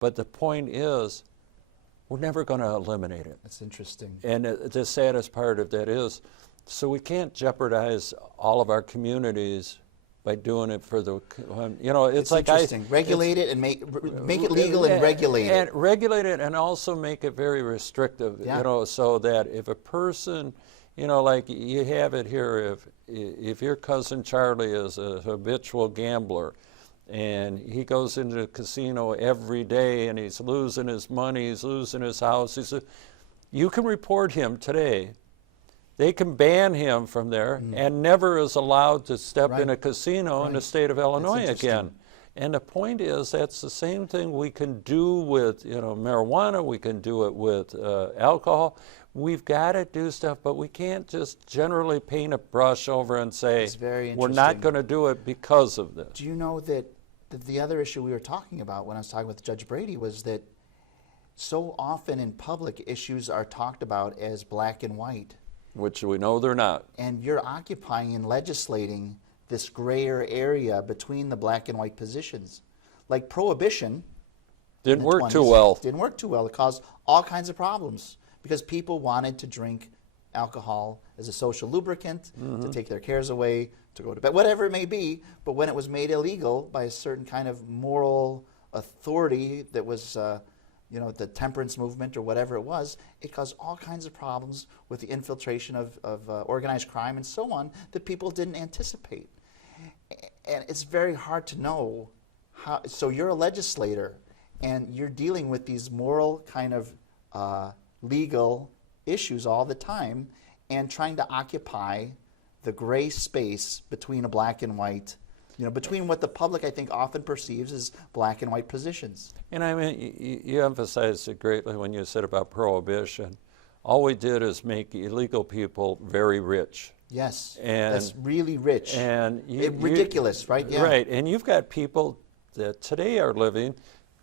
But the point is, we're never going to eliminate it. That's interesting. And the saddest part of that is, so we can't jeopardize all of our communities by doing it for the, it's like interesting. Regulate it and make it legal and regulate it. And regulate it and also make it very restrictive, so that if a person, like you have it here, if your cousin Charlie is a habitual gambler and he goes into the casino every day and he's losing his money, he's losing his house, you can report him today. They can ban him from there and never is allowed to step in a casino in the state of Illinois again. And the point is, that's the same thing we can do with marijuana, we can do it with alcohol. We've got to do stuff, but we can't just generally paint a brush over and say, we're not going to do it because of this. Do you know that the other issue we were talking about when I was talking with Judge Brady was that so often in public, issues are talked about as black and white. Which we know they're not. And you're occupying and legislating this grayer area between the black and white positions. Like prohibition. Didn't work too well. Didn't work too well. It caused all kinds of problems because people wanted to drink alcohol as a social lubricant, to take their cares away, to go to bed, whatever it may be. But when it was made illegal by a certain kind of moral authority that was the temperance movement or whatever it was, it caused all kinds of problems with the infiltration of organized crime and so on that people didn't anticipate. And it's very hard to know how. So you're a legislator and you're dealing with these moral kind of legal issues all the time and trying to occupy the gray space between a black and white, between what the public, I think, often perceives as black and white positions. And I mean, you emphasized it greatly when you said about prohibition. All we did is make illegal people very rich. Yes, and that's really rich. And ridiculous, right? Yeah. Right, and you've got people that today are living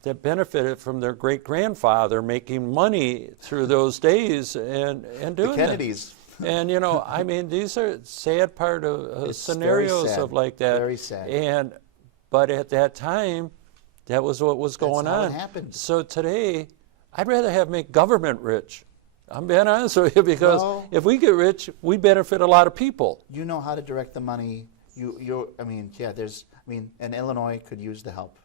that benefited from their great-grandfather making money through those days and doing the Kennedys. That. And I mean, these are sad part of scenarios of like that. Very sad. But at that time, that was what was going on. That's how it happened. So today, I'd rather make government rich. I'm being honest with you, because if we get rich, we benefit a lot of people. You know how to direct the money. And Illinois could use the help.